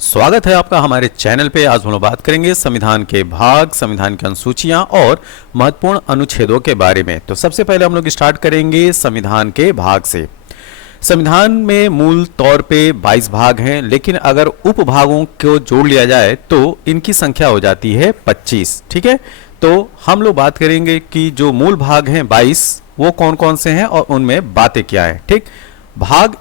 स्वागत है आपका हमारे चैनल पे। आज हम लोग बात करेंगे संविधान के भाग, संविधान की अनुसूचियां और महत्वपूर्ण अनुच्छेदों के बारे में। तो सबसे पहले हम लोग स्टार्ट करेंगे संविधान के भाग से। संविधान में मूल तौर पे 22 भाग हैं, लेकिन अगर उपभागों को जोड़ लिया जाए तो इनकी संख्या हो जाती है 25। ठीक है, तो हम लोग बात करेंगे कि जो मूल भाग हैं 22 वो कौन कौन से हैं और उनमें बातें क्या है। ठीक, भाग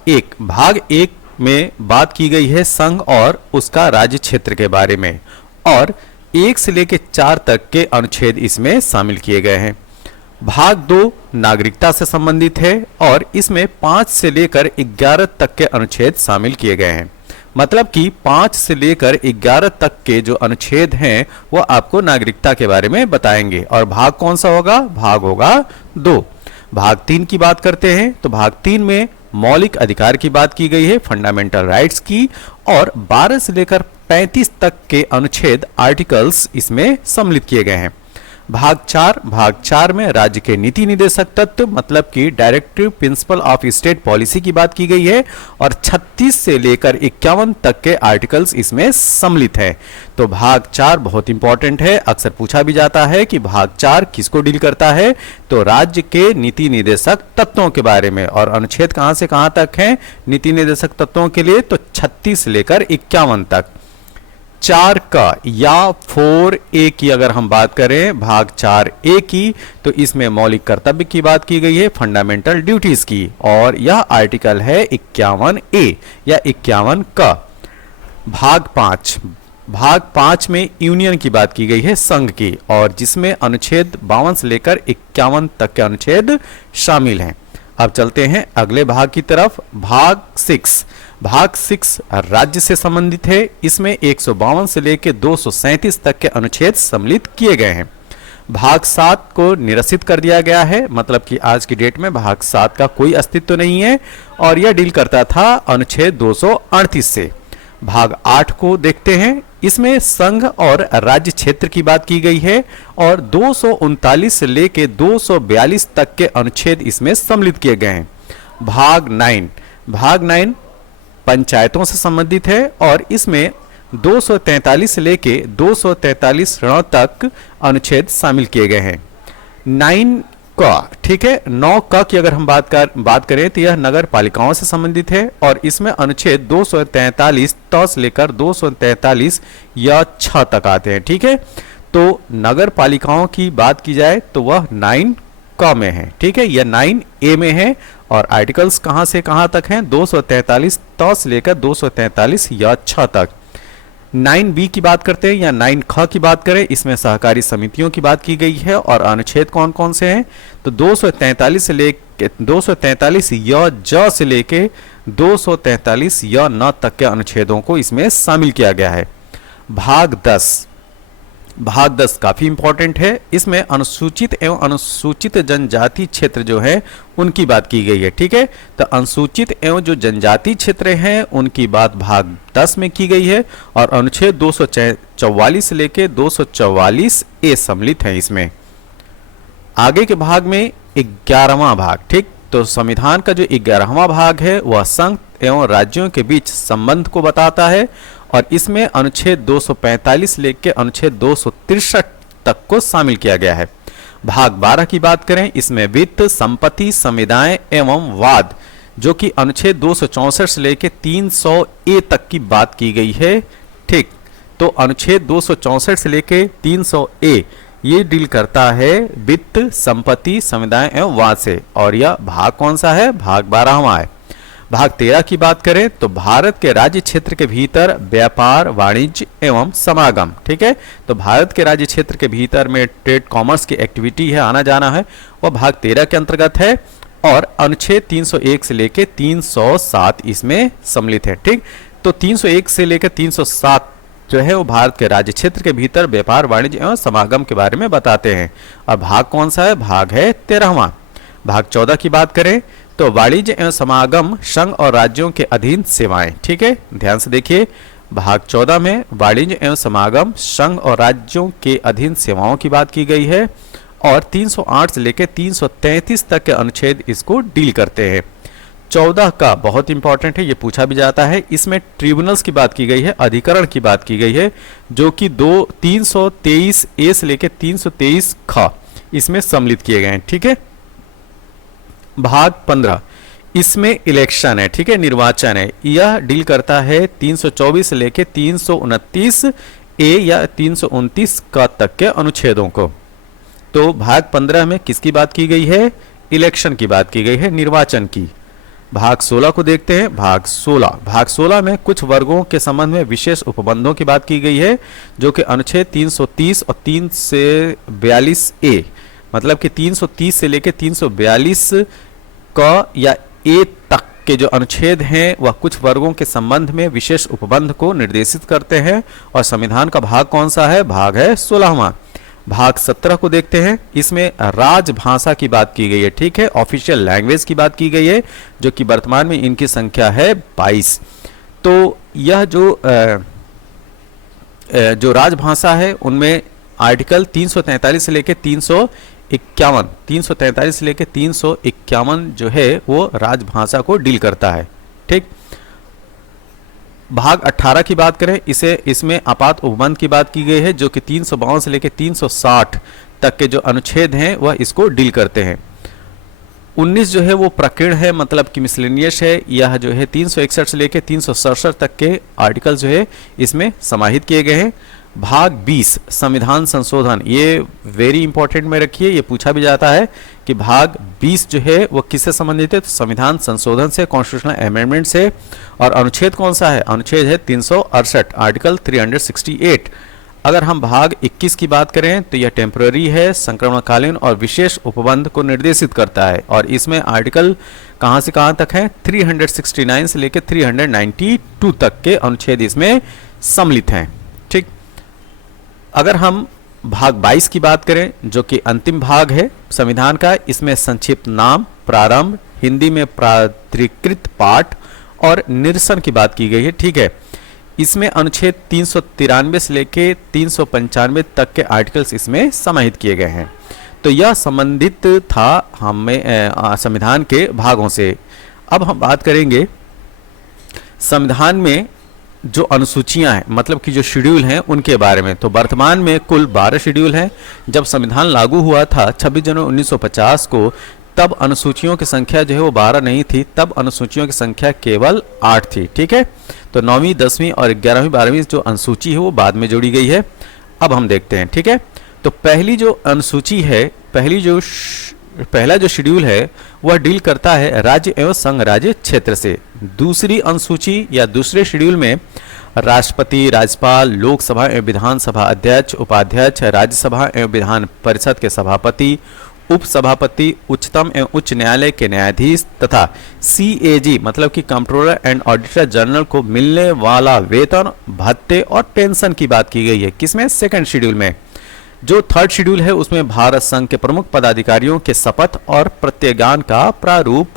एक में बात की गई है संघ और उसका राज्य क्षेत्र के बारे में, और 1 से लेकर 4 तक के अनुच्छेद इसमें शामिल किए गए हैं। भाग 2 नागरिकता से संबंधित है और इसमें 5 से लेकर 11 तक के अनुच्छेद शामिल किए गए हैं। मतलब कि 5 से लेकर 11 तक के जो अनुच्छेद हैं वो आपको नागरिकता के बारे में बताएंगे। और भाग कौन सा होगा? भाग होगा 2। भाग 3 की बात करते हैं तो भाग 3 में मौलिक अधिकार की बात की गई है, फंडामेंटल राइट्स की, और 12 से लेकर 35 तक के अनुच्छेद आर्टिकल्स इसमें सम्मिलित किए गए हैं। भाग 4 में राज्य के नीति निदेशक तत्व मतलब कि directive principle of state policy की बात की गई है, और 36 से लेकर 51 तक के आर्टिकल्स इसमें सम्मिलित हैं। तो भाग 4 बहुत इंपॉर्टेंट है, अक्सर पूछा भी जाता है कि भाग 4 किसको डील करता है, तो राज्य के नीति निदेशक तत्वों के बारे में। और अनुच्छेद कहां से कहां तक हैं नीति निदेशक तत्वों के लिए? तो 36 से लेकर 51 तक। 4 का या 4A की अगर हम बात करें, भाग 4A की, तो इसमें मौलिक कर्तव्य की बात की गई है, फंडामेंटल ड्यूटीज की, और यह आर्टिकल है 51A या 51 का। भाग 5 में यूनियन की बात की गई है, संघ की, और जिसमें अनुच्छेद 52 से लेकर 51 तक के अनुच्छेद शामिल हैं। अब चलते हैं अगले भाग की तरफ। भाग 6 राज्य से संबंधित है। इसमें 152 से लेकर 237 तक के अनुच्छेद सम्मिलित किए गए हैं। भाग 7 को निरसित कर दिया गया है, मतलब कि आज की डेट में भाग 7 का कोई अस्तित्व नहीं है, और यह डील करता था अनुच्छेद 238 से। भाग 8 को देखते हैं। इसमें संघ और राज्य क्षेत्र की बात की गई है, और 239 से लेकर 242 तक के अनुच्छेद इसमें सम्मिलित किए गए हैं। भाग 9 पंचायतों से संबंधित है, और इसमें 243 से लेके 243 तक अनुच्छेद शामिल किए गए हैं। 9 का, ठीक है, 9 का की अगर हम बात करें तो यह नगर पालिकाओं से संबंधित है, और इसमें अनुच्छेद 243 से लेकर 243 या 6 तक आते हैं। ठीक है, तो नगर पालिकाओं की बात की जाए तो वह 9 का में है। ठीक है, यह 9A में है, और आर्टिकल्स कहां से कहां तक हैं? 243 से लेकर 243 या 6 तक। 9B की बात करते हैं या 9 ख की बात करें, इसमें सहकारी समितियों की बात की गई है, और अनुच्छेद कौन कौन से हैं? तो 243 से लेकर 243 या ज से लेके 243 या न तक के अनुच्छेदों को इसमें शामिल किया गया है। भाग 10 काफी इंपॉर्टेंट है। इसमें अनुसूचित एवं अनुसूचित जनजाति क्षेत्र जो है उनकी बात की गई है। ठीक है, तो अनुसूचित एवं जो जनजाति क्षेत्र हैं उनकी बात भाग 10 में की गई है, और अनुच्छेद 244 से लेकर 244A सम्मिलित है इसमें। आगे के भाग में 11वां भाग, ठीक, तो संविधान का जो 11वां भाग है वह संघ एवं राज्यों के बीच संबंध को बताता है, और इसमें अनुच्छेद 245 लेकर अनुच्छेद 263 तक को शामिल किया गया है। भाग 12 की बात करें, इसमें वित्त, संपत्ति, संविदाएं एवं वाद, जो कि अनुच्छेद 264 से लेकर 300A तक की बात की गई है। ठीक, तो अनुच्छेद 264 से लेकर 300A ये डील करता है वित्त, संपत्ति, संविदाएं एवं वाद से, और यह भाग कौन सा है? भाग 12वां है। भाग 13 की बात करें तो भारत के राज्य क्षेत्र के भीतर व्यापार, वाणिज्य एवं समागम, ठीक है, तो भारत के राज्य क्षेत्र के भीतर में ट्रेड कॉमर्स की एक्टिविटी है, आना जाना है, वह भाग 13 के अंतर्गत है, और अनुच्छेद 301 से लेकर 307 इसमें सम्मिलित है। ठीक, तो 301 से लेकर 307 जो है वो भारत के राज्य क्षेत्र के भीतर व्यापार, वाणिज्य एवं समागम के बारे में बताते हैं। और भाग कौन सा है? भाग है 13वां। भाग 14 की बात करें तो वाणिज्य एवं समागम संघ और राज्यों के अधीन सेवाएं। ठीक है, ध्यान से देखिए, भाग 14 में वाणिज्य एवं समागम संघ और राज्यों के अधीन सेवाओं की बात की गई है, और 308 से लेकर 333 तक के अनुच्छेद इसको डील करते हैं। 14 का बहुत इंपॉर्टेंट है, ये पूछा भी जाता है। इसमें ट्रिब्यूनल्स की बात की गई है, अधिकरण की बात की गई है, जो कि 323 ए से लेकर 323 ख इसमें सम्मिलित किए गए हैं। ठीक है। भाग 15 इसमें इलेक्शन है, ठीक है, निर्वाचन है। यह डील करता है 324 से लेकर 329 ए या 329 क तक के अनुच्छेदों को। तो भाग 15 में किसकी बात की गई है? इलेक्शन की बात की गई है, निर्वाचन की। भाग 16 को देखते हैं। भाग 16 में कुछ वर्गों के संबंध में विशेष उपबंधों की बात की गई है, जो कि अनुच्छेद 330 और 342 ए, मतलब कि 330 से लेकर 342 क या ए तक के जो अनुच्छेद हैं वह कुछ वर्गों के संबंध में विशेष उपबंध को निर्देशित करते हैं। और संविधान का भाग कौन सा है? भाग है 16वां। भाग 17 को देखते हैं। इसमें राजभाषा की बात की गई है, ठीक है, ऑफिशियल लैंग्वेज की बात की गई है, जो कि वर्तमान में इनकी संख्या है 22। तो यह जो राजभाषा है उनमें आर्टिकल 343 से लेकर 343 से लेकर 351 जो है वो राजभाषा को डील करता है। ठीक। भाग 18 की बात करें, इसमें आपात उपबंध की बात की गई है, जो कि 352 से लेकर 360 तक के जो अनुच्छेद हैं वह इसको डील करते हैं। 19 जो है वो प्रकीर्ण है, मतलब कि मिसलेनियस है। यह जो है 361 से लेकर 367 तक के आर्टिकल जो है इसमें समाहित किए गए हैं। भाग 20 संविधान संशोधन, ये वेरी इंपॉर्टेंट में रखिए, ये पूछा भी जाता है कि भाग 20 जो है वो किससे संबंधित है? तो संविधान संशोधन से, कॉन्स्टिट्यूशनल अमेंडमेंट से। और अनुच्छेद कौन सा है? अनुच्छेद है 368, आर्टिकल 368। अगर हम भाग 21 की बात करें तो यह टेम्पररी है, संक्रमणकालीन और विशेष उपबंध को निर्देशित करता है। और इसमें आर्टिकल कहां से कहां तक है? 369 से लेकर 392 तक के अनुच्छेद इसमें सम्मिलित हैं। ठीक। अगर हम भाग 22 की बात करें, जो कि अंतिम भाग है संविधान का, इसमें संक्षिप्त नाम, प्रारंभ, हिंदी में प्राधिकृत पाठ और निरसन की बात की गई है। ठीक है। इसमें अनुच्छेद 393 से लेकर 395 तक के आर्टिकल्स इसमें समाहित किए गए हैं। तो यह संबंधित था हमें संविधान के भागों से। अब हम बात करेंगे संविधान में जो अनुसूचियां हैं, मतलब कि जो शेड्यूल हैं उनके बारे में। तो वर्तमान में कुल 12 शेड्यूल हैं। जब संविधान लागू हुआ था 26 जनवरी 1950 को, तब अनुसूचियों की संख्या जो है वो 12 नहीं थी, तब अनुसूचियों की संख्या केवल 8 थी। ठीक है। तो 9वीं 10वीं और 11वीं 12वीं जो अनुसूची है वो बाद में जोड़ी गई है। अब हम देखते हैं। ठीक है। तो पहली जो अनुसूची है, पहला जो शेड्यूल है वह डील करता है राज्य एवं संघ राज्य क्षेत्र से। दूसरी अनुसूची या दूसरे शेड्यूल में राष्ट्रपति, राज्यपाल, लोकसभा एवं विधानसभा अध्यक्ष, उपाध्यक्ष, राज्यसभा एवं विधान परिषद के सभापति, उपसभापति, उच्चतम एवं उच्च न्यायालय के न्यायाधीश तथा CAG मतलब कि कंट्रोलर एंड ऑडिटर जनरल को मिलने वाला वेतन, भत्ते और पेंशन की बात की गई है। किसमें? सेकंड शेड्यूल में। जो थर्ड शेड्यूल है उसमें भारत संघ के प्रमुख पदाधिकारियों के शपथ और प्रत्ययज्ञान का प्रारूप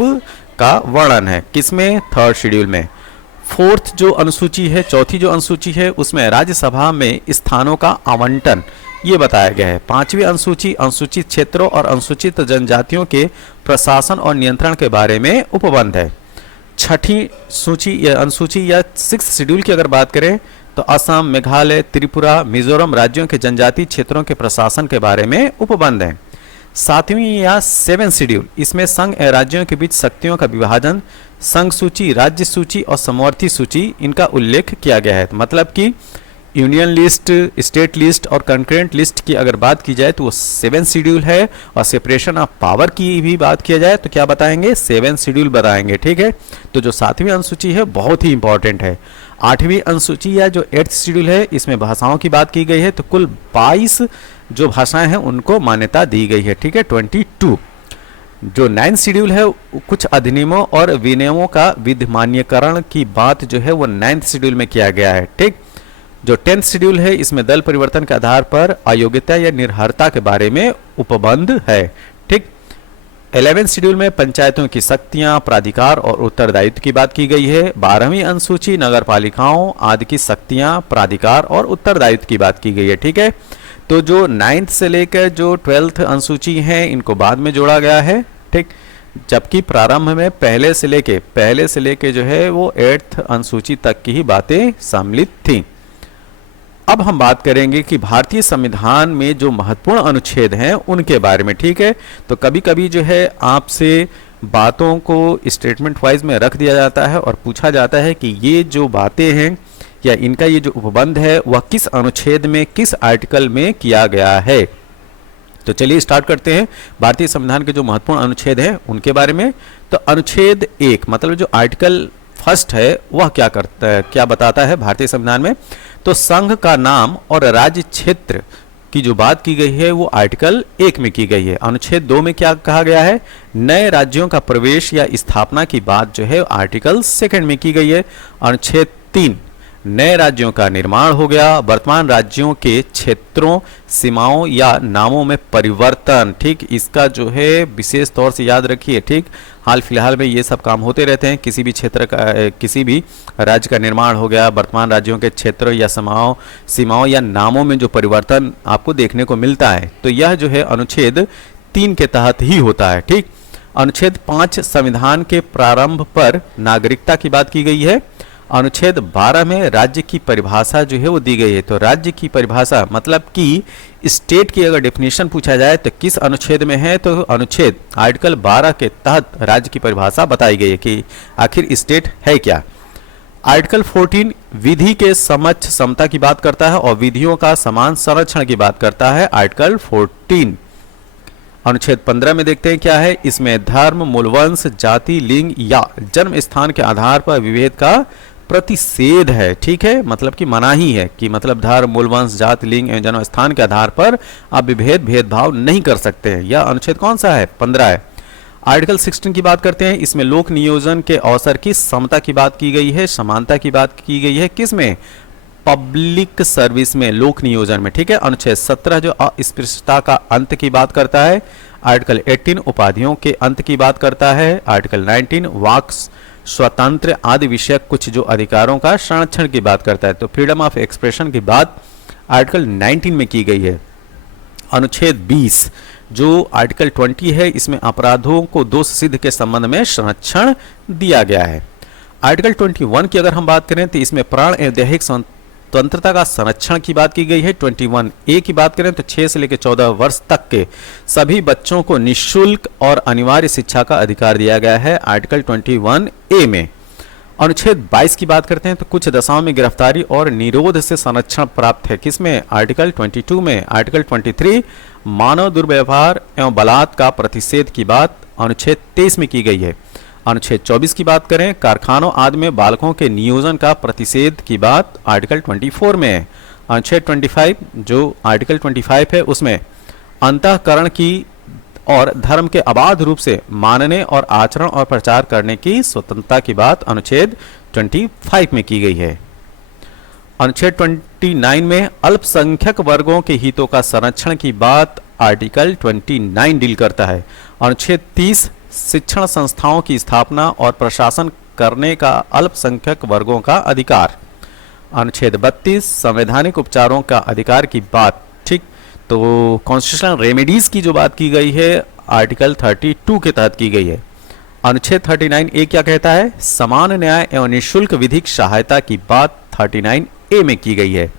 का वर्णन है। किसमें? थर्ड शेड्यूल में। फोर्थ जो अनुसूची है, चौथी जो अनुसूची है, उसमें राज्यसभा में स्थानों का आवंटन ये बताया गया है। पांचवी अनुसूची अनुसूचित क्षेत्रों और अनुसूचित जनजातियों के प्रशासन और नियंत्रण के बारे में उपबंध है। छठी सूची या अनुसूची या 6 शेड्यूल की अगर बात करें तो असम, मेघालय, त्रिपुरा, मिजोरम राज्यों के जनजातीय क्षेत्रों के प्रशासन के बारे में उपबंध है। 7वीं या 7 शेड्यूल, इसमें संघ एवं राज्यों के बीच शक्तियों का विभाजन, संघ सूची, राज्य सूची और समवर्ती सूची इनका उल्लेख किया गया है। मतलब कि यूनियन लिस्ट, स्टेट लिस्ट और कंकरेंट लिस्ट की अगर बात की जाए तो वो 7 शेड्यूल है। और सेपरेशन ऑफ पावर की भी बात किया जाए तो क्या बताएंगे? 7 शेड्यूल बताएंगे। ठीक है। तो जो 7वीं अनुसूची है बहुत ही इंपॉर्टेंट है। 8वीं अनुसूची या जो 8th शेड्यूल है, इसमें भाषाओं की बात की गई है। तो कुल 22 जो भाषाएं हैं उनको मान्यता दी गई है। ठीक है। 22। जो 9th शेड्यूल है, कुछ अधिनियमों और विनियमों का विधिमान्यकरण की बात जो है वो 9th शेड्यूल में किया गया है। ठीक। जो 10th शेड्यूल है, इसमें दल परिवर्तन के आधार पर अयोग्यता या निर्भरता के बारे में उपबंध है। ठीक। 11th शेड्यूल में पंचायतों की शक्तियां, प्राधिकार और उत्तरदायित्व की बात की गई है। 12वीं अनुसूची नगर पालिकाओं आदि की शक्तियां, प्राधिकार और उत्तरदायित्व की बात की गई है। ठीक है। तो जो 9th से लेकर जो 12th अनुसूची है इनको बाद में जोड़ा गया है। ठीक। जबकि प्रारंभ में पहले से लेके जो है वो 8th अनुसूची तक की ही बातें सम्मिलित थी। अब हम बात करेंगे कि भारतीय संविधान में जो महत्वपूर्ण अनुच्छेद हैं उनके बारे में, ठीक है। तो कभी कभी जो है आपसे बातों को स्टेटमेंट वाइज में रख दिया जाता है और पूछा जाता है कि ये जो बातें हैं या इनका ये जो उपबंध है वह किस अनुच्छेद में, किस आर्टिकल में किया गया है। तो चलिए स्टार्ट करते हैं भारतीय संविधान के जो महत्वपूर्ण अनुच्छेद हैं उनके बारे में। तो अनुच्छेद 1 मतलब जो आर्टिकल फर्स्ट है वह क्या करता है, क्या बताता है भारतीय संविधान में। तो संघ का नाम और राज्य क्षेत्र की जो बात की गई है वो आर्टिकल 1 में की गई है। अनुच्छेद 2 में क्या कहा गया है, नए राज्यों का प्रवेश या स्थापना की बात जो है आर्टिकल 2 में की गई है। अनुच्छेद 3 नए राज्यों का निर्माण हो गया, वर्तमान राज्यों के क्षेत्रों, सीमाओं या नामों में परिवर्तन, ठीक, इसका जो है विशेष तौर से याद रखिए, ठीक। हाल फिलहाल में ये सब काम होते रहते हैं, किसी भी क्षेत्र का, किसी भी राज्य का निर्माण हो गया, वर्तमान राज्यों के क्षेत्रों या सीमाओं या नामों में जो परिवर्तन आपको देखने को मिलता है, तो यह जो है अनुच्छेद 3 के तहत ही होता है, ठीक। अनुच्छेद 5 संविधान के प्रारंभ पर नागरिकता की बात की गई है। अनुच्छेद 12 में राज्य की परिभाषा जो है वो दी गई है। तो राज्य की परिभाषा मतलब कि स्टेट की अगर डेफिनेशन पूछा जाए तो किस अनुच्छेद में है, तो अनुच्छेद आर्टिकल 12 के तहत राज्य की परिभाषा बताई गई है कि आखिर स्टेट है क्या। आर्टिकल 14 विधि के समक्ष समता की बात करता है और विधियों का समान संरक्षण की बात करता है, आर्टिकल 14। अनुच्छेद 15 में देखते हैं क्या है, इसमें धर्म, मूलवंश, जाति, लिंग या जन्म स्थान के आधार पर विभेद का प्रतिषेध है, ठीक है, मतलब कि मनाही है कि मतलब धर्म, मूलवंश, जाति, लिंग एवं जन्म स्थान के आधार पर आप भेदभाव नहीं कर सकते हैं। यह अनुच्छेद कौन सा है, 15 है। आर्टिकल 16 की बात करते हैं, इसमें लोक नियोजन के अवसर की समता की बात की गई है, समानता की बात की गई है, किसमें, पब्लिक सर्विस में, लोक नियोजन में, ठीक है। अनुच्छेद 17 जो अस्पृश्यता का अंत की बात करता है। आर्टिकल 18 उपाधियों के अंत की बात करता है। आर्टिकल 19 वाक स्वतंत्र आदि विषयक कुछ जो अधिकारों का संरक्षण की बात करता है। तो फ्रीडम ऑफ एक्सप्रेशन की बात आर्टिकल 19 में की गई है। अनुच्छेद 20 जो आर्टिकल 20 है, इसमें अपराधों को दोष सिद्ध के संबंध में संरक्षण दिया गया है। आर्टिकल 21 की अगर हम बात करें तो इसमें प्राण एवं दैहिक स्वतंत्रता का संरक्षण की बात की गई है। 21A की बात करें तो 6 से लेकर 14 वर्ष तक के सभी बच्चों को निःशुल्क और अनिवार्य शिक्षा का अधिकार दिया गया है, आर्टिकल 21A में। अनुच्छेद 22 की बात करते हैं तो कुछ दशाओं में गिरफ्तारी और निरोध से संरक्षण प्राप्त है, किसमें, आर्टिकल 22 में। आर्टिकल 23 मानव दुर्व्यवहार एवं बलात्कार का प्रतिषेध की बात अनुच्छेद 23 में की गई है। अनुच्छेद 24 की बात करें, कारखानों आदि में बालकों के नियोजन का प्रतिषेध की बात आर्टिकल 24 में है। अनुच्छेद 25 जो आर्टिकल 25 है उसमें अंतःकरण की और धर्म के अबाध रूप से मानने और आचरण और प्रचार करने की स्वतंत्रता की बात अनुच्छेद 25 में की गई है। अनुच्छेद 29 में अल्पसंख्यक वर्गों के हितों का संरक्षण की बात आर्टिकल 29 डील करता है। अनुच्छेद 30 शिक्षण संस्थाओं की स्थापना और प्रशासन करने का अल्पसंख्यक वर्गों का अधिकार। अनुच्छेद 32 संवैधानिक उपचारों का अधिकार की बात, ठीक। तो कॉन्स्टिट्यूशनल रेमेडीज की जो बात की गई है आर्टिकल 32 के तहत की गई है। अनुच्छेद 39A क्या कहता है, समान न्याय एवं निःशुल्क विधिक सहायता की बात 39A में की गई है।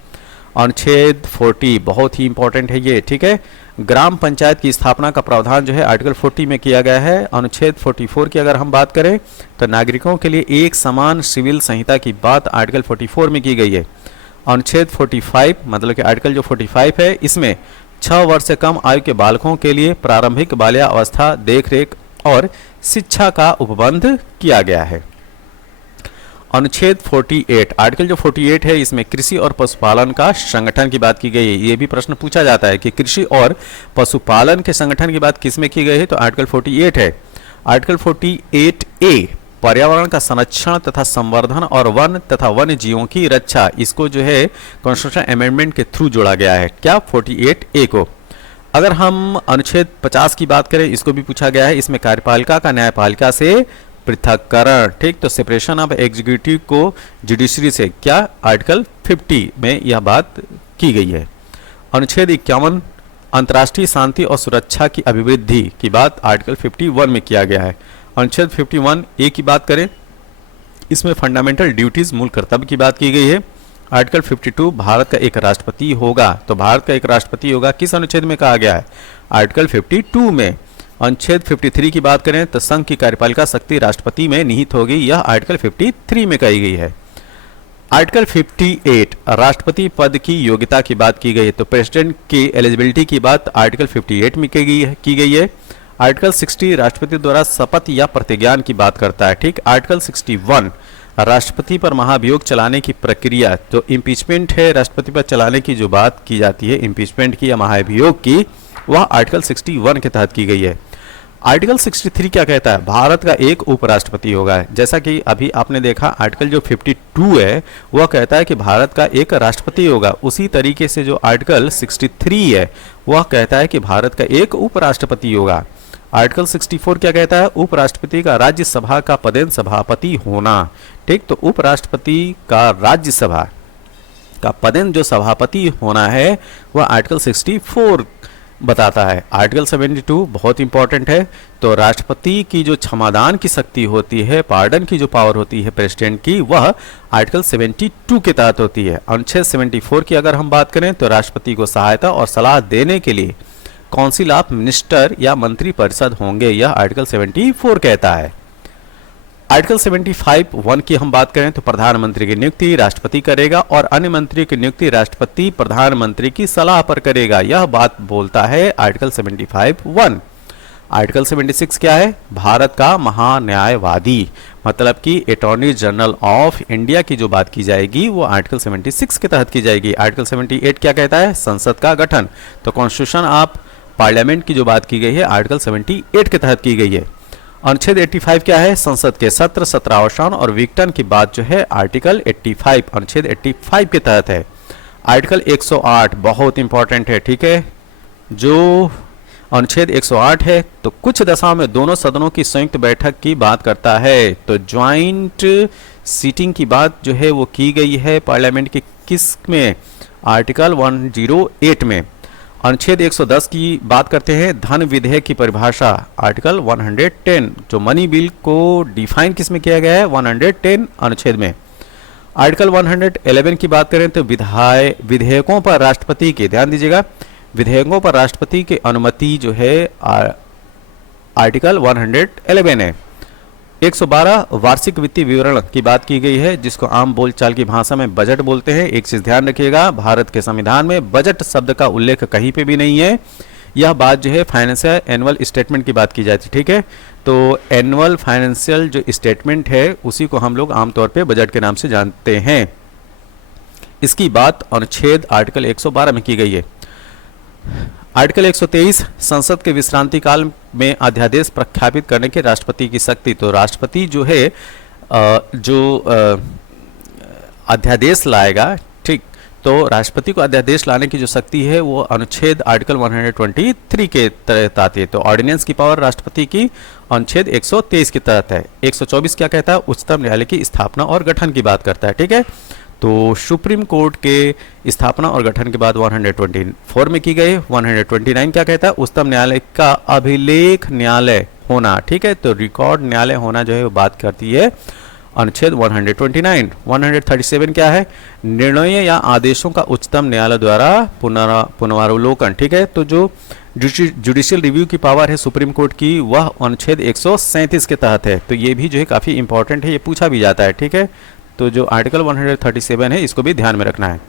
अनुच्छेद 40 बहुत ही इंपॉर्टेंट है ये, ठीक है, ग्राम पंचायत की स्थापना का प्रावधान जो है आर्टिकल 40 में किया गया है। अनुच्छेद 44 की अगर हम बात करें तो नागरिकों के लिए एक समान सिविल संहिता की बात आर्टिकल 44 में की गई है। अनुच्छेद 45 मतलब कि आर्टिकल जो 45 है इसमें 6 वर्ष से कम आयु के बालकों के लिए प्रारंभिक बाल्यावस्था देखरेख और शिक्षा का उपबंध किया गया है। अनुच्छेद 48 आर्टिकल जो 48 है इसमें कृषि और पशुपालन का संगठन की बात की गई है। ये भी प्रश्न पूछा जाता है कि कृषि और पशुपालन के संगठन की बात किसमें की गई है, तो आर्टिकल 48 है। आर्टिकल 48A पर्यावरण का संरक्षण तथा संवर्धन और वन तथा वन्य जीवों की रक्षा, इसको जो है कॉन्स्टिट्यूशन अमेंडमेंट के थ्रू जोड़ा गया है, क्या, 48A को। अगर हम अनुच्छेद 50 की बात करें, इसको भी पूछा गया है, इसमें कार्यपालिका का न्यायपालिका से पृथक्करण, ठीक। तो सेपरेशन ऑफ एग्जीक्यूटिव को जुडिशरी से, क्या, आर्टिकल 50 में यह बात की गई है। अनुच्छेद 51 अंतर्राष्ट्रीय शांति और सुरक्षा की अभिवृद्धि की बात आर्टिकल 51 में किया गया है। अनुच्छेद 51 ए की बात करें, इसमें फंडामेंटल ड्यूटीज मूल कर्तव्य की बात की गई है। आर्टिकल 52 भारत का एक राष्ट्रपति होगा, तो भारत का एक राष्ट्रपति होगा किस अनुच्छेद में कहा गया है? आर्टिकल 52 में। अनुच्छेद 53 की बात करें तो संघ की कार्यपालिका शक्ति राष्ट्रपति में निहित होगी, यह आर्टिकल 53 में कही गई है। आर्टिकल 58 राष्ट्रपति पद की योग्यता की बात की गई है, तो प्रेसिडेंट की एलिजिबिलिटी की बात आर्टिकल 58 में की गई है। आर्टिकल 60 राष्ट्रपति द्वारा शपथ या प्रतिज्ञान की बात करता है, ठीक। आर्टिकल 61 राष्ट्रपति पर महाभियोग चलाने की प्रक्रिया, तो इम्पीचमेंट है राष्ट्रपति पर चलाने की जो बात की जाती है इम्पीचमेंट की या महाभियोग की, वह आर्टिकल 61 के तहत की गई है। आर्टिकल 63 क्या कहता है? भारत का एक उपराष्ट्रपति होगा। जैसा कि अभी आपने देखा आर्टिकल जो 52 है वह कहता है कि भारत का एक राष्ट्रपति होगा, उसी तरीके से जो आर्टिकल 63 है वह कहता है कि भारत का एक उपराष्ट्रपति होगा। आर्टिकल 64 क्या कहता है? उपराष्ट्रपति का राज्यसभा का पदेन सभापति होना, ठीक। तो उपराष्ट्रपति का राज्यसभा का पदेन जो सभापति होना है वह आर्टिकल 64 बताता है। आर्टिकल 72 बहुत इंपॉर्टेंट है, तो राष्ट्रपति की जो क्षमादान की शक्ति होती है, पार्डन की जो पावर होती है प्रेसिडेंट की, वह आर्टिकल 72 के तहत होती है। अनुच्छेद 74 की अगर हम बात करें तो राष्ट्रपति को सहायता और सलाह देने के लिए काउंसिल ऑफ मिनिस्टर या मंत्री परिषद होंगे, यह आर्टिकल 74 कहता है। आर्टिकल 75(1) की हम बात करें तो प्रधानमंत्री की नियुक्ति राष्ट्रपति करेगा और अन्य मंत्री की नियुक्ति राष्ट्रपति प्रधानमंत्री की सलाह पर करेगा, यह बात बोलता है आर्टिकल 75(1). आर्टिकल 76 क्या है? भारत का महान्यायवादी, मतलब कि अटॉर्नी जनरल ऑफ इंडिया की जो बात की जाएगी वो आर्टिकल 76 के तहत की जाएगी। आर्टिकल 78 क्या कहता है? संसद का गठन, तो कॉन्स्टिट्यूशन ऑफ पार्लियामेंट की जो बात की गई है आर्टिकल 78 के तहत की गई है। अनुच्छेद 85 क्या है? संसद के सत्र, सत्रावसान और विघटन की बात जो है आर्टिकल 85 अनुच्छेद 85 के तहत है। आर्टिकल 108 बहुत इंपॉर्टेंट है, ठीक है। जो अनुच्छेद 108 है तो कुछ दशाओं में दोनों सदनों की संयुक्त बैठक की बात करता है, तो ज्वाइंट सीटिंग की बात जो है वो की गई है पार्लियामेंट के किस में? आर्टिकल 108 में। अनुच्छेद 110 की बात करते हैं, धन विधेयक की परिभाषा आर्टिकल 110, जो मनी बिल को डिफाइन किस में किया गया है? 110 अनुच्छेद में। आर्टिकल 111 की बात करें तो विधेयकों पर राष्ट्रपति के, ध्यान दीजिएगा, विधेयकों पर राष्ट्रपति की अनुमति जो है आर्टिकल 111 है। 112 वार्षिक वित्तीय विवरण की बात की गई है, जिसको आम बोलचाल की भाषा में बजट बोलते हैं। एक चीज ध्यान रखिएगा, भारत के संविधान में बजट शब्द का उल्लेख कहीं पे भी नहीं है। यह बात जो है फाइनेंशियल एनुअल स्टेटमेंट की बात की जाती है, ठीक है। तो एनुअल फाइनेंशियल जो स्टेटमेंट है उसी को हम लोग आमतौर पे बजट के नाम से जानते हैं। इसकी बात अनुच्छेद आर्टिकल 112 में की गई है। आर्टिकल 123 संसद के विश्रांति काल में अध्यादेश प्रख्यापित करने के राष्ट्रपति की शक्ति, तो राष्ट्रपति जो है अध्यादेश लाएगा, ठीक। तो राष्ट्रपति को अध्यादेश लाने की जो शक्ति है वो अनुच्छेद आर्टिकल 123 के तहत आती है। तो ऑर्डिनेंस की पावर राष्ट्रपति की अनुच्छेद 123 के तहत है। 124 क्या कहता है? उच्चतम न्यायालय की स्थापना और गठन की बात करता है, ठीक है। तो सुप्रीम कोर्ट के स्थापना और गठन के बाद 124 में की गई। 129 क्या कहता है? उच्चतम न्यायालय का अभिलेख न्यायालय होना, ठीक है। तो रिकॉर्ड न्यायालय होना जो है वो बात करती है अनुच्छेद 129। 137 क्या है? निर्णय या आदेशों का उच्चतम न्यायालय द्वारा पुनरावलोकन, ठीक है। तो जो जुडिशियल रिव्यू की पावर है सुप्रीम कोर्ट की वह अनुच्छेद 137 के तहत है। तो ये भी जो है काफ़ी इंपॉर्टेंट है, ये पूछा भी जाता है, ठीक है। तो जो आर्टिकल 137 है इसको भी ध्यान में रखना है।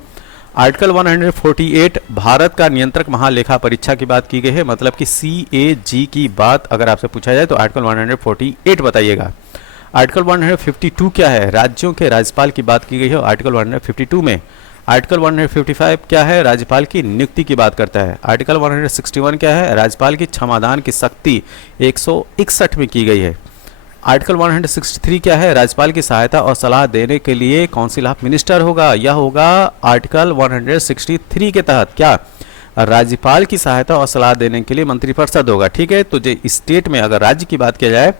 आर्टिकल 148 भारत का नियंत्रक महालेखा परीक्षा की बात की गई है, मतलब कि CAG की बात अगर आपसे पूछा जाए तो आर्टिकल 148 बताइएगा। आर्टिकल 152 क्या है? राज्यों के राज्यपाल की बात की गई है आर्टिकल 152 में। आर्टिकल 155 क्या है? राज्यपाल की नियुक्ति की बात करता है। आर्टिकल 161 क्या है? राज्यपाल की क्षमादान की शक्ति 161 में की गई है। आर्टिकल 163 क्या है? राज्यपाल की सहायता और सलाह देने के लिए काउंसिल ऑफ मिनिस्टर होगा, यह होगा आर्टिकल 163 के तहत। क्या? राज्यपाल की सहायता और सलाह देने के लिए मंत्रिपरिषद होगा, ठीक है। तो जो स्टेट में अगर राज्य की बात किया जाए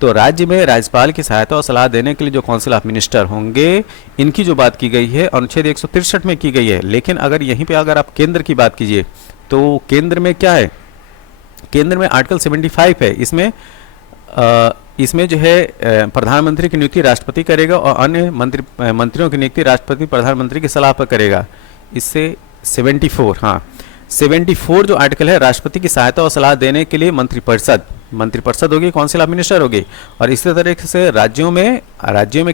तो राज्य में राज्यपाल की सहायता और सलाह देने के लिए जो काउंसिल ऑफ मिनिस्टर होंगे इनकी जो बात की गई है अनुच्छेद 163 में की गई है। लेकिन अगर यहीं पे अगर आप केंद्र की बात कीजिए तो केंद्र में क्या है, केंद्र में आर्टिकल 75 है। इसमें जो है प्रधानमंत्री की नियुक्ति राष्ट्रपति करेगा और अन्य मंत्रियों की नियुक्ति राष्ट्रपति प्रधानमंत्री की सलाह पर करेगा। इससे 74, हाँ 74 जो आर्टिकल है, राष्ट्रपति की सहायता और सलाह देने के लिए मंत्रिपरिषद होगी, काउंसिल ऑफ मिनिस्टर होगी। और इसी तरीके से राज्यों में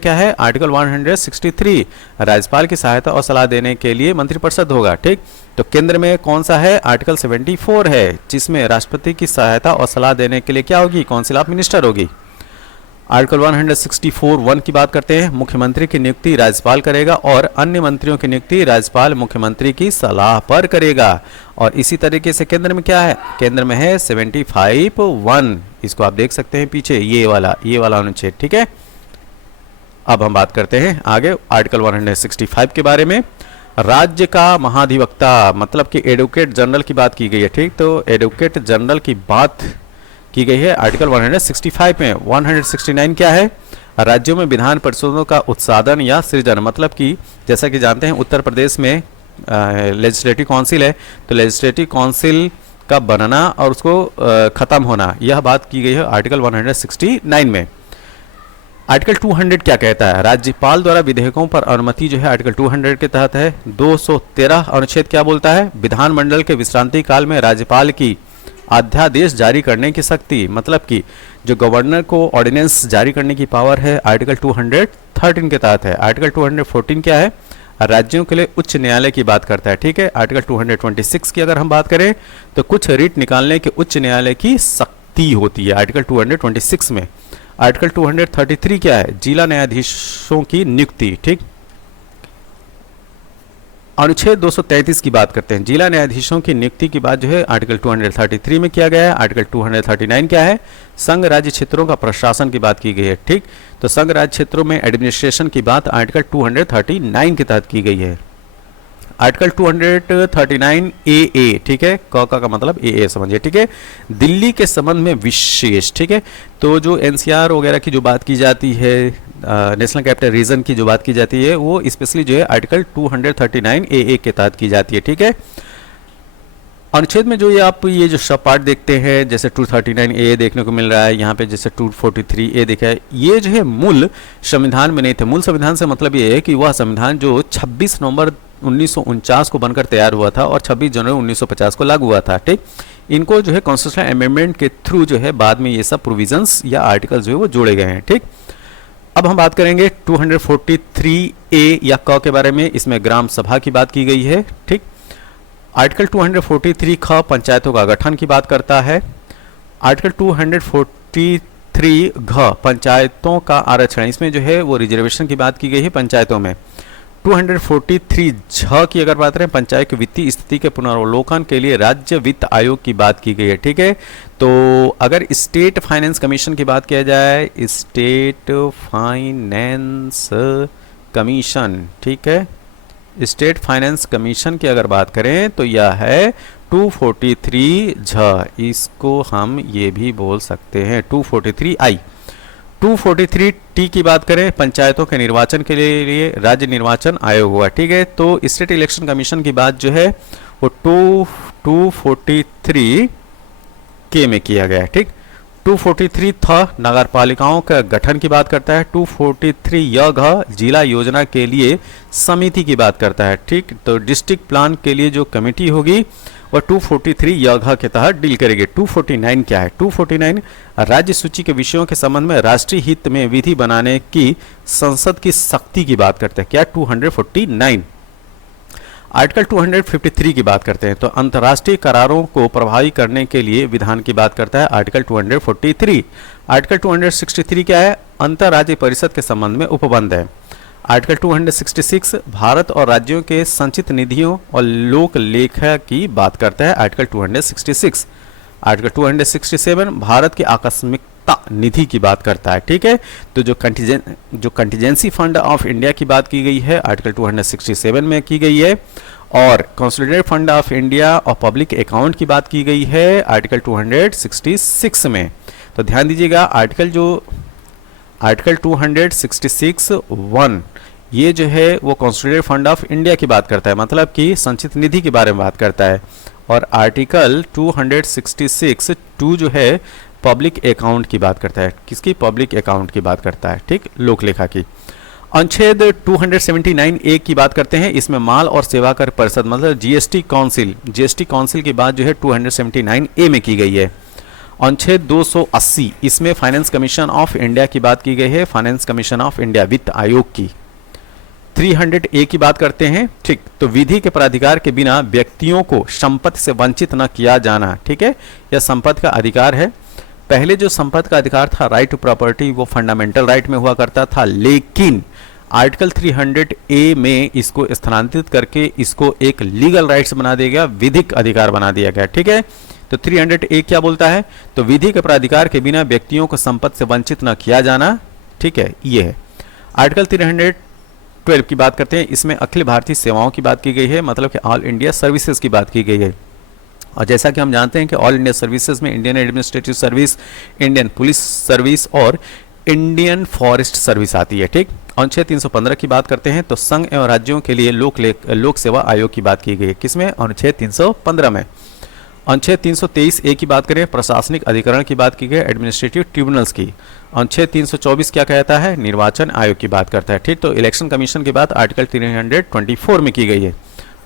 क्या है, आर्टिकल 163 राज्यपाल की सहायता और सलाह देने के लिए मंत्रिपरिषद होगा। ठीक, तो केंद्र में कौन सा है, आर्टिकल 74 है, जिसमें राष्ट्रपति की सहायता और सलाह देने के लिए क्या होगी, काउंसिल ऑफ मिनिस्टर होगी। आर्टिकल 164(1) की बात करते हैं, मुख्यमंत्री की नियुक्ति राज्यपाल करेगा और अन्य मंत्रियों की नियुक्ति राज्यपाल मुख्यमंत्री की सलाह पर करेगा। और इसी तरीके से केंद्र में क्या है, केंद्र में है 75(1), इसको आप देख सकते हैं पीछे, ये वाला अनुच्छेद। ठीक है, अब हम बात करते हैं आगे आर्टिकल 165 के बारे में। राज्य का महाधिवक्ता मतलब कि एडवोकेट जनरल की बात की गई है। ठीक, तो एडवोकेट जनरल की बात की गई है आर्टिकल 165 में। 169 क्या है, राज्यों में विधान परिषदों का उत्साधन या सृजन, मतलब कि जैसा कि जानते हैं उत्तर प्रदेश में लेजिस्लेटिव काउंसिल है, तो लेजिस्लेटिव काउंसिल का बनना और उसको खत्म होना, यह बात की गई है आर्टिकल 169 में। आर्टिकल 200 क्या कहता है, राज्यपाल द्वारा विधेयकों पर अनुमति जो है आर्टिकल 200 के तहत है। 213 अनुच्छेद क्या बोलता है, विधानमंडल के विश्रांति काल में राज्यपाल की अध्यादेश जारी करने की शक्ति, मतलब कि जो गवर्नर को ऑर्डिनेंस जारी करने की पावर है आर्टिकल 213 के तहत है। आर्टिकल 214 क्या है, राज्यों के लिए उच्च न्यायालय की बात करता है। ठीक है, आर्टिकल 226 की अगर हम बात करें तो कुछ रिट निकालने के उच्च न्यायालय की शक्ति होती है आर्टिकल 226 में। आर्टिकल 233 क्या है, जिला न्यायाधीशों की नियुक्ति। ठीक, अनुच्छेद 233 की बात करते हैं, जिला न्यायाधीशों की नियुक्ति की बात जो है आर्टिकल 233 में किया गया है। आर्टिकल 239 क्या है, संघ राज्य क्षेत्रों का प्रशासन की बात की गई है। ठीक, तो संघ राज्य क्षेत्रों में एडमिनिस्ट्रेशन की बात आर्टिकल 239 के तहत की गई है। आर्टिकल 239 ए, ठीक है, क का मतलब ए समझिए। ठीक है, दिल्ली के संबंध में विशेष। ठीक है, तो जो एनसीआर वगैरह की जो बात की जाती है, नेशनल कैपिटल रीजन की जो बात की जाती है, वो स्पेशली जो है आर्टिकल 239 ए के तहत की जाती है। ठीक है, अनुच्छेद में जो ये जो सब पार्ट देखते हैं, जैसे 239 ए देखने को मिल रहा है, यहाँ पे जैसे 243 ए देखा है, ये जो है मूल संविधान में नहीं थे। मूल संविधान से मतलब ये है कि वह संविधान जो 26 नवंबर 1949 को बनकर तैयार हुआ था और 26 जनवरी 1950 को लागू हुआ था। ठीक, इनको जो है कॉन्स्टिट्यूशनल अमेंडमेंट के थ्रू जो है बाद में ये सब प्रोविजंस या आर्टिकल्स जो है वो जोड़े गए हैं। ठीक, अब हम बात करेंगे 243 ए या क के बारे में, इसमें ग्राम सभा की बात की गई है। ठीक, आर्टिकल 243 ख पंचायतों का गठन की बात करता है। आर्टिकल 243 घ पंचायतों का आरक्षण, इसमें जो है वो रिजर्वेशन की बात की गई है पंचायतों में। 243 झ की अगर बात करें, पंचायत की वित्तीय स्थिति के पुनर्वलोकन के लिए राज्य वित्त आयोग की बात की गई है। ठीक है, तो अगर स्टेट फाइनेंस कमीशन की बात किया जाए, स्टेट फाइनेंस कमीशन, ठीक है, स्टेट फाइनेंस कमीशन की अगर बात करें तो यह है 243 झ, इसको हम ये भी बोल सकते हैं 243 आई। 243 टी की बात करें, पंचायतों के निर्वाचन के लिए राज्य निर्वाचन आयोग हुआ। ठीक है, तो स्टेट इलेक्शन कमीशन की बात जो है वो 243 के में किया गया है। ठीक, 243 था नगर पालिकाओं का गठन की बात करता है। 243 य घ जिला योजना के लिए समिति की बात करता है। ठीक, तो डिस्ट्रिक्ट प्लान के लिए जो कमेटी होगी वह 243 य घ के तहत डील करेगी। 249 क्या है, 249 राज्य सूची के विषयों के संबंध में राष्ट्रीय हित में विधि बनाने की संसद की शक्ति की बात करते हैं। क्या, 249। आर्टिकल 253 की बात करते हैं, तो अंतर्राष्ट्रीय करारों को प्रभावी करने के लिए विधान की बात करता है आर्टिकल 243। आर्टिकल 263 क्या है, अंतर्राज्यीय परिषद के संबंध में उपबंध है। आर्टिकल 266 भारत और राज्यों के संचित निधियों और लोक लेखा की बात करता है आर्टिकल 266। आर्टिकल 267 भारत की आकस्मिकता निधि की बात करता है। ठीक है, तो जो कंटीजेंसी फंड ऑफ इंडिया की बात की गई है आर्टिकल 267 में की गई है, और कंसोलिडेटेड फंड ऑफ इंडिया और पब्लिक अकाउंट की बात की गई है आर्टिकल 266 में। तो ध्यान दीजिएगा, आर्टिकल 266(1) ये जो है वो कंसोलिडेटेड फंड ऑफ इंडिया की बात करता है, मतलब कि संचित निधि के बारे में बात करता है। और आर्टिकल 266 टू जो है पब्लिक अकाउंट की बात करता है। किसकी? पब्लिक अकाउंट की बात करता है, ठीक, लोक लेखा की। अनुच्छेद 279 ए की बात करते हैं, इसमें माल और सेवा कर परिषद मतलब जीएसटी काउंसिल की बात जो है 279 ए में की गई है। अनुच्छेद 280 इसमें फाइनेंस कमीशन ऑफ इंडिया की बात की गई है, फाइनेंस कमीशन ऑफ इंडिया वित्त आयोग की। 300 ए की बात करते हैं, ठीक, तो विधि के प्राधिकार के बिना व्यक्तियों को संपत्ति से वंचित न किया जाना, ठीक है, यह संपत्ति का अधिकार है। पहले जो संपत्ति का अधिकार था, राइट टू प्रॉपर्टी, वो फंडामेंटल राइट में हुआ करता था, लेकिन आर्टिकल 300 ए में इसको स्थानांतरित करके इसको एक लीगल राइट्स बना दिया गया, विधिक अधिकार बना दिया गया, ठीक है। तो 300 ए क्या बोलता है? तो विधि के प्राधिकार के बिना व्यक्तियों को संपत्ति से वंचित न किया जाना, ठीक है, ये है। आर्टिकल 312 की बात करते हैं, इसमें अखिल भारतीय सेवाओं की बात की गई है, मतलब कि ऑल इंडिया सर्विसेज की बात की गई है। और जैसा कि हम जानते हैं कि ऑल इंडिया सर्विसेज में Indian administrative service, Indian police service और इंडियन फॉरेस्ट सर्विस आती है, ठीक। अनुच्छेद 315 की बात करते हैं, तो संघ एवं राज्यों के लिए लोक सेवा आयोग की बात की गई है। किसमें? अनुच्छेद 315 में। अनुच्छेद 323 ए की बात करें, प्रशासनिक अधिकरण की बात की गई, एडमिनिस्ट्रेटिव ट्रिब्यूनल्स की। अनुच्छेद 324 क्या कहता है? निर्वाचन आयोग की बात करता है, ठीक। तो इलेक्शन कमीशन की बात आर्टिकल 324 में की गई है।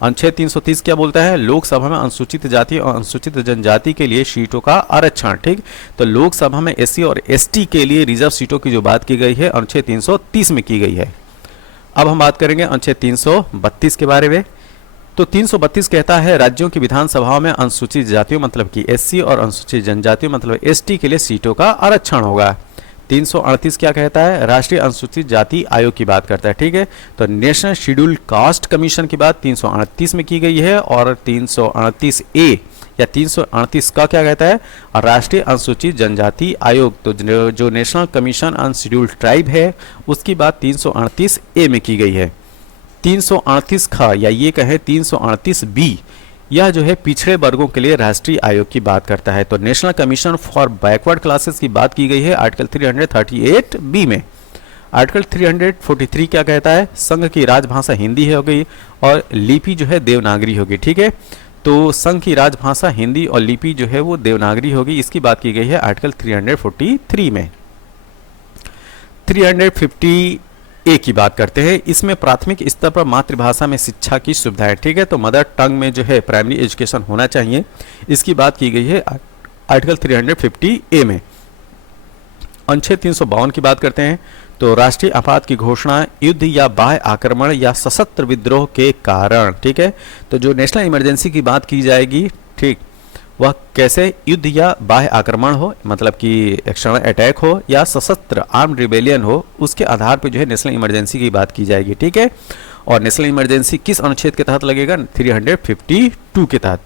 अनुच्छेद 330 क्या बोलता है? लोकसभा में अनुसूचित जाति और अनुसूचित जनजाति के लिए सीटों का आरक्षण, ठीक। तो लोकसभा में एससी और एसटी के लिए रिजर्व सीटों की जो बात की गई है अनुच्छेद 330 में की गई है। अब हम बात करेंगे अनुच्छेद 332 के बारे में। तो 332 कहता है राज्यों की विधानसभाओं में अनुसूचित जातियों मतलब कि एससी और अनुसूचित जनजातियों मतलब एसटी के लिए सीटों का आरक्षण होगा। 338 क्या कहता है? राष्ट्रीय अनुसूचित जाति आयोग की बात करता है, ठीक है। तो नेशनल शेड्यूल्ड कास्ट कमीशन की बात 338 में की गई है। और 338 ए या 338 का क्या कहता है? राष्ट्रीय अनुसूचित जनजाति आयोग, तो जो national commission on scheduled tribe है उसकी बात 338 ए में की गई है। 338 ख या ये कहे 338 बी, यह जो है पिछड़े वर्गों के लिए राष्ट्रीय आयोग की बात करता है। तो national commission for backward classes की बात की गई है आर्टिकल 338 बी में। आर्टिकल 343 क्या कहता है? संघ की राजभाषा हिंदी हो गई और लिपि जो है देवनागरी होगी, ठीक है। तो संघ की राजभाषा हिंदी और लिपि जो है वो देवनागरी होगी, इसकी बात की गई है आर्टिकल 343 में। 350 ए की बात करते हैं, इसमें प्राथमिक स्तर पर मातृभाषा में शिक्षा की सुविधाएं, ठीक है। तो मदर टंग में जो है प्राइमरी एजुकेशन होना चाहिए, इसकी बात की गई है आर्टिकल 350 ए में। अनुच्छेद 352 की बात करते हैं, तो राष्ट्रीय आपात की घोषणा युद्ध या बाह्य आक्रमण या सशस्त्र विद्रोह के कारण, ठीक है। तो जो नेशनल इमरजेंसी की बात की जाएगी, ठीक, वह कैसे? युद्ध या बाह्य आक्रमण हो मतलब कि एक्सटर्नल अटैक हो या सशस्त्र आर्म्ड रिबेलियन हो, उसके आधार पर जो है नेशनल इमरजेंसी की बात की जाएगी, ठीक है। और नेशनल इमरजेंसी किस अनुच्छेद के तहत लगेगा? 352 के तहत।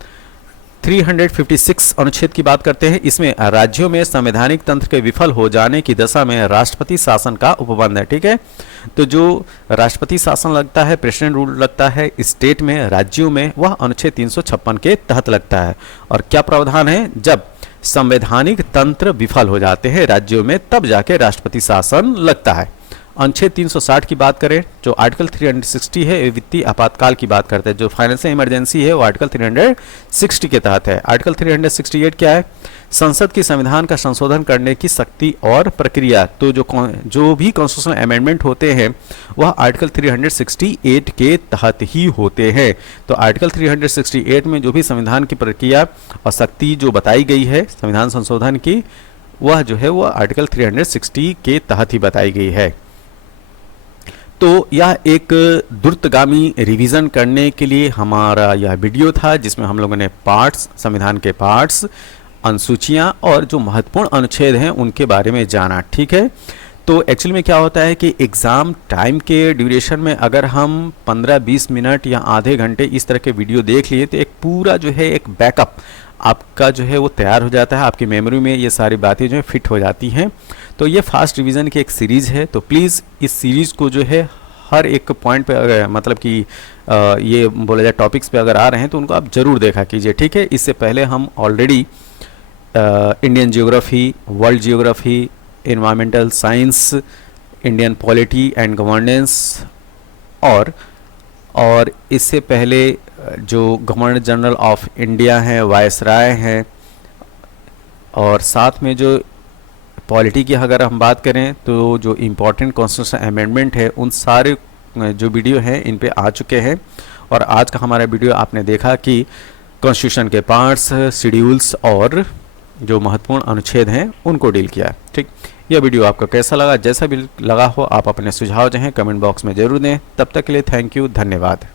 356 अनुच्छेद की बात करते हैं, इसमें राज्यों में संवैधानिक तंत्र के विफल हो जाने की दशा में राष्ट्रपति शासन का उपबंध है, ठीक है। तो जो राष्ट्रपति शासन लगता है, प्रेसिडेंट रूल लगता है स्टेट में, राज्यों में, वह अनुच्छेद 356 के तहत लगता है। और क्या प्रावधान है? जब संवैधानिक तंत्र विफल हो जाते हैं राज्यों में, तब जाके राष्ट्रपति शासन लगता है। अनुच्छेद 360 की बात करें, जो आर्टिकल 360 है वित्तीय आपातकाल की बात करते हैं, जो फाइनेंशियल इमरजेंसी है वो आर्टिकल 360 के तहत है। आर्टिकल 368 क्या है? संसद की संविधान का संशोधन करने की शक्ति और प्रक्रिया। तो जो भी कॉन्स्टिट्यूशनल अमेंडमेंट होते हैं वह आर्टिकल 368 के तहत ही होते हैं। तो आर्टिकल 368 में जो भी संविधान की प्रक्रिया और शक्ति जो बताई गई है संविधान संशोधन की, वह जो है वह आर्टिकल 360 के तहत ही बताई गई है। तो यह एक द्रुतगामी रिवीजन करने के लिए हमारा यह वीडियो था, जिसमें हम लोगों ने पार्ट्स, संविधान के पार्ट्स, अनुसूचियां और जो महत्वपूर्ण अनुच्छेद हैं उनके बारे में जाना, ठीक है। तो एक्चुअली में क्या होता है कि एग्ज़ाम टाइम के ड्यूरेशन में अगर हम 15-20 मिनट या आधे घंटे इस तरह के वीडियो देख लिए तो एक पूरा जो है एक बैकअप आपका जो है वो तैयार हो जाता है, आपकी मेमोरी में ये सारी बातें जो है फिट हो जाती हैं। तो ये फास्ट रिवीजन की एक सीरीज़ है, तो प्लीज़ इस सीरीज़ को जो है हर एक पॉइंट पे अगर मतलब कि ये बोला जाए टॉपिक्स पे अगर आ रहे हैं तो उनको आप ज़रूर देखा कीजिए, ठीक है। इससे पहले हम already Indian geography, world geography, environmental science, Indian polity and governance और इससे पहले जो गवर्नर जनरल ऑफ इंडिया हैं, वायसराय हैं, और साथ में जो पॉलिटी की अगर हम बात करें तो जो इम्पोर्टेंट कॉन्स्टिट्यूशन अमेंडमेंट है उन सारे जो वीडियो हैं इन पे आ चुके हैं। और आज का हमारा वीडियो आपने देखा कि कॉन्स्टिट्यूशन के पार्ट्स, शेड्यूल्स और जो महत्वपूर्ण अनुच्छेद हैं उनको डील किया। ठीक, यह वीडियो आपको कैसा लगा? जैसा भी लगा हो आप अपने सुझाव जो हैं कमेंट बॉक्स में ज़रूर दें। तब तक के लिए थैंक यू, धन्यवाद।